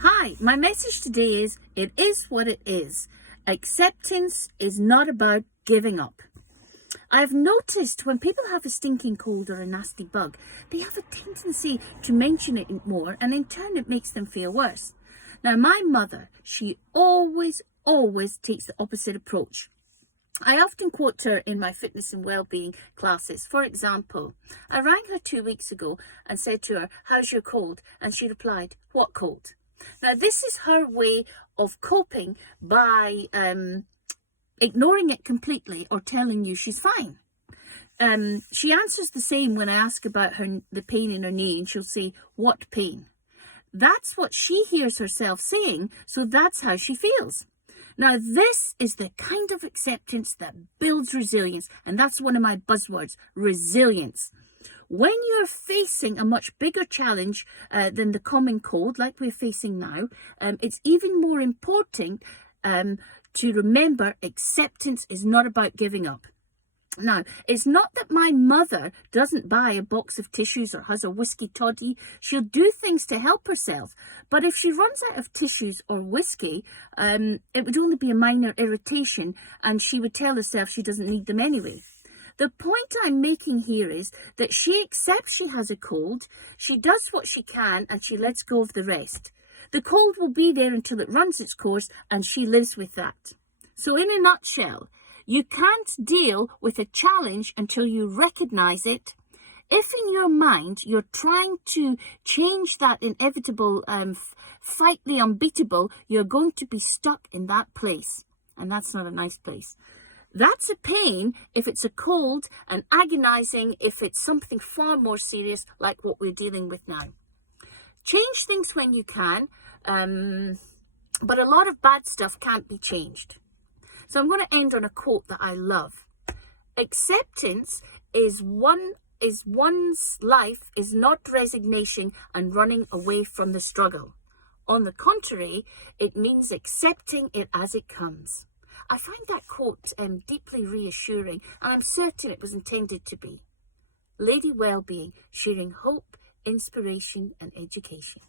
Hi, my message today is, it is what it is. Acceptance is not about giving up. I've noticed when people have a stinking cold or a nasty bug, they have a tendency to mention it more, and in turn it makes them feel worse. Now, my mother, she always takes the opposite approach. I often quote her in my fitness and wellbeing classes. For example, I rang her 2 weeks ago and said to her, "How's your cold?" And she replied, "What cold?" Now, this is her way of coping by ignoring it completely or telling you she's fine. She answers the same when I ask about the pain in her knee, and she'll say, "What pain?" That's what she hears herself saying, so that's how she feels. Now, this is the kind of acceptance that builds resilience, and that's one of my buzzwords, resilience. When you're facing a much bigger challenge than the common cold, like we're facing now, it's even more important to remember acceptance is not about giving up. Now, it's not that my mother doesn't buy a box of tissues or has a whiskey toddy. She'll do things to help herself. But if she runs out of tissues or whiskey, it would only be a minor irritation, and she would tell herself she doesn't need them anyway. The point I'm making here is that she accepts she has a cold, she does what she can, and she lets go of the rest. The cold will be there until it runs its course, and she lives with that. So in a nutshell, you can't deal with a challenge until you recognize it. If in your mind you're trying to change that inevitable, fight the unbeatable, you're going to be stuck in that place. And that's not a nice place. That's a pain if it's a cold, and agonizing if it's something far more serious like what we're dealing with now. Change things when you can, but a lot of bad stuff can't be changed. So I'm going to end on a quote that I love. Acceptance is one's life is not resignation and running away from the struggle. On the contrary, it means accepting it as it comes. I find that quote deeply reassuring, and I'm certain it was intended to be. Lady Wellbeing, sharing hope, inspiration and education.